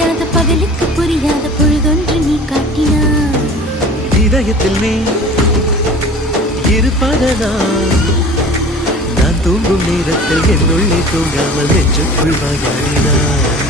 விடியாத பகலுக்கு புரியாத பொழுதொன்று நீ காட்டினாய். இதயத்தில் நீ இருப்பதனால் நான் தூங்கும் நேரத்தில் என்னுள்ளே தூங்காமல் நெஞ்சுக்குள் வாயாடினாய்.